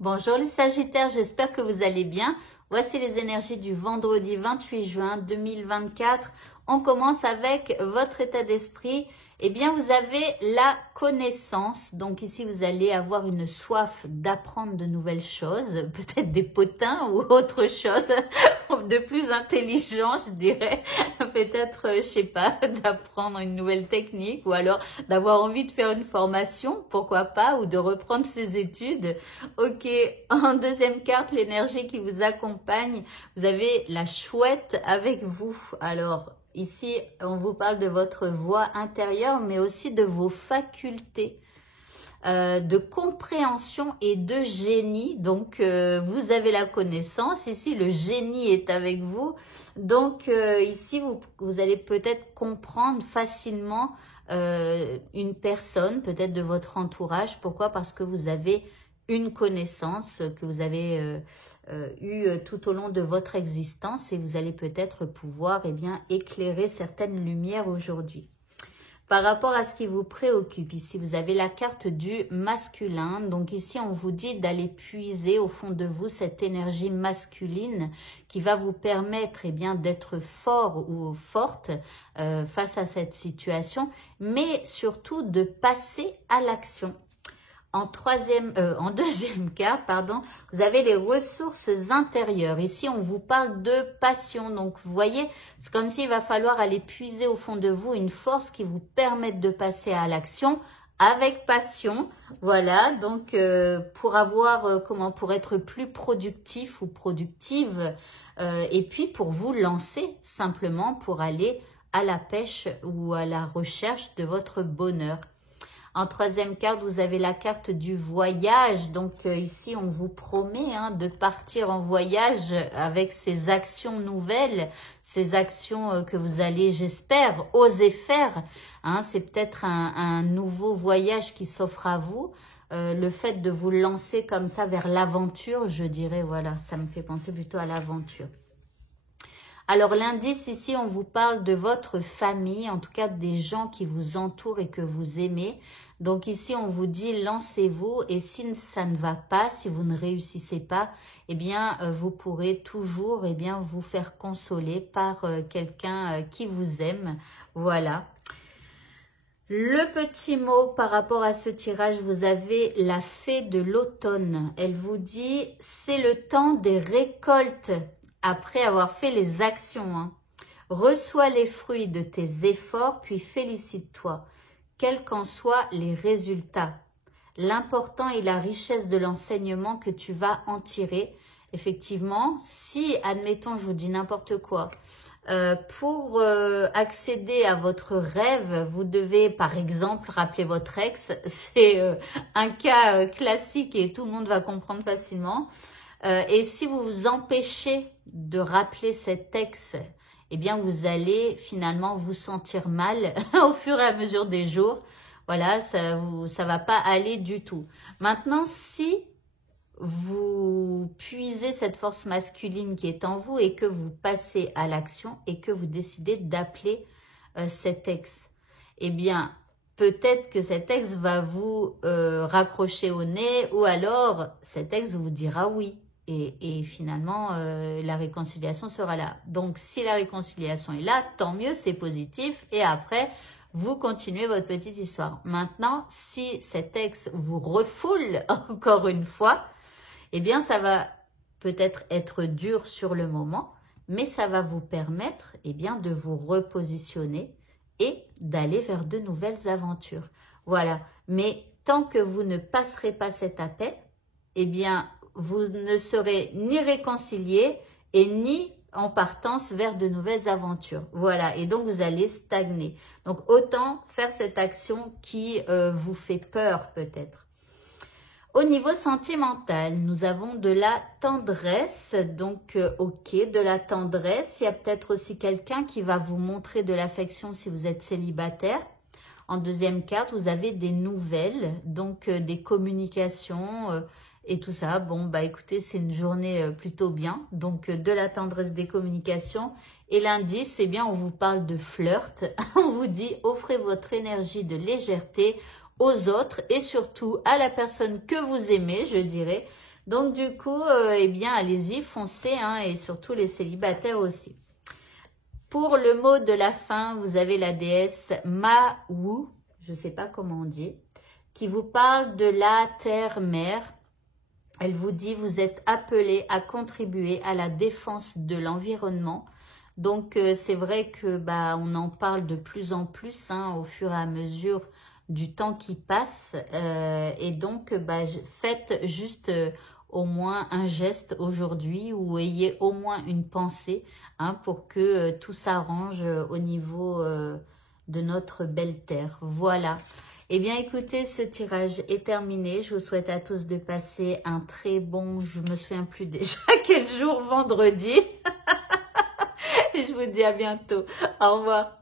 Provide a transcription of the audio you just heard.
Bonjour les Sagittaires, j'espère que vous allez bien. Voici les énergies du vendredi 28 juin 2024. On commence avec votre état d'esprit. Eh bien, vous avez la connaissance. Donc ici, vous allez avoir une soif d'apprendre de nouvelles choses, peut-être des potins ou autre chose de plus intelligent, je dirais. Peut-être, je sais pas, d'apprendre une nouvelle technique ou alors d'avoir envie de faire une formation, pourquoi pas, ou de reprendre ses études. Ok, en deuxième carte, l'énergie qui vous accompagne, vous avez la chouette avec vous. Alors, ici, on vous parle de votre voix intérieure, mais aussi de vos facultés de compréhension et de génie. Donc, vous avez la connaissance. Ici, le génie est avec vous. Donc, ici, vous allez peut-être comprendre facilement une personne, peut-être de votre entourage. Pourquoi? Parce que vous avez une connaissance que vous avez eue tout au long de votre existence et vous allez peut-être pouvoir éclairer certaines lumières aujourd'hui. Par rapport à ce qui vous préoccupe, ici, vous avez la carte du masculin. Donc ici, on vous dit d'aller puiser au fond de vous cette énergie masculine qui va vous permettre d'être fort ou forte face à cette situation, mais surtout de passer à l'action. En deuxième carte, vous avez les ressources intérieures. Ici, on vous parle de passion. Donc, vous voyez, c'est comme s'il va falloir aller puiser au fond de vous une force qui vous permette de passer à l'action avec passion. Voilà, donc pour pour être plus productif ou productive et puis pour vous lancer simplement pour aller à la pêche ou à la recherche de votre bonheur. En troisième carte, vous avez la carte du voyage. Donc ici, on vous promet de partir en voyage avec ces actions nouvelles, ces actions que vous allez, j'espère, oser faire. C'est peut-être un nouveau voyage qui s'offre à vous. Le fait de vous lancer comme ça vers l'aventure, je dirais, voilà, ça me fait penser plutôt à l'aventure. Alors l'indice ici, on vous parle de votre famille, en tout cas des gens qui vous entourent et que vous aimez. Donc ici, on vous dit lancez-vous et si ça ne va pas, si vous ne réussissez pas, vous pourrez toujours vous faire consoler par quelqu'un qui vous aime. Voilà. Le petit mot par rapport à ce tirage, vous avez la fée de l'automne. Elle vous dit c'est le temps des récoltes. Après avoir fait les actions, reçois les fruits de tes efforts, puis félicite-toi, quels qu'en soient les résultats. L'important est la richesse de l'enseignement que tu vas en tirer. Effectivement, si, admettons, je vous dis n'importe quoi, pour accéder à votre rêve, vous devez, par exemple, rappeler votre ex. C'est un cas classique et tout le monde va comprendre facilement. Et si vous vous empêchez de rappeler cet ex, vous allez finalement vous sentir mal au fur et à mesure des jours. Voilà, ça va pas aller du tout. Maintenant, si vous puisez cette force masculine qui est en vous et que vous passez à l'action et que vous décidez d'appeler cet ex, peut-être que cet ex va vous raccrocher au nez ou alors cet ex vous dira oui. Et finalement, la réconciliation sera là. Donc, si la réconciliation est là, tant mieux, c'est positif. Et après, vous continuez votre petite histoire. Maintenant, si cet ex vous refoule encore une fois, ça va peut-être être dur sur le moment, mais ça va vous permettre de vous repositionner et d'aller vers de nouvelles aventures. Voilà. Mais tant que vous ne passerez pas cet appel, vous ne serez ni réconciliés et ni en partance vers de nouvelles aventures. Voilà, et donc vous allez stagner. Donc autant faire cette action qui vous fait peur peut-être. Au niveau sentimental, nous avons de la tendresse. Donc ok, de la tendresse. Il y a peut-être aussi quelqu'un qui va vous montrer de l'affection si vous êtes célibataire. En deuxième carte, vous avez des nouvelles, donc des communications et tout ça. Bon, écoutez, c'est une journée plutôt bien. Donc, de la tendresse, des communications. Et l'indice, on vous parle de flirt. On vous dit, offrez votre énergie de légèreté aux autres et surtout à la personne que vous aimez, je dirais, Donc du coup, eh bien, allez-y, foncez, hein, et surtout les célibataires aussi. Pour le mot de la fin, vous avez la déesse Ma-Wu, je ne sais pas comment on dit, qui vous parle de la terre-mère. Elle vous dit, vous êtes appelé à contribuer à la défense de l'environnement. Donc, c'est vrai que on en parle de plus en plus, hein, au fur et à mesure du temps qui passe. Et donc, faites juste au moins un geste aujourd'hui ou ayez au moins une pensée, hein, pour que tout s'arrange au niveau de notre belle terre. Voilà. Eh bien, écoutez, ce tirage est terminé. Je vous souhaite à tous de passer un très bon, je me souviens plus déjà quel jour, vendredi. Je vous dis à bientôt. Au revoir.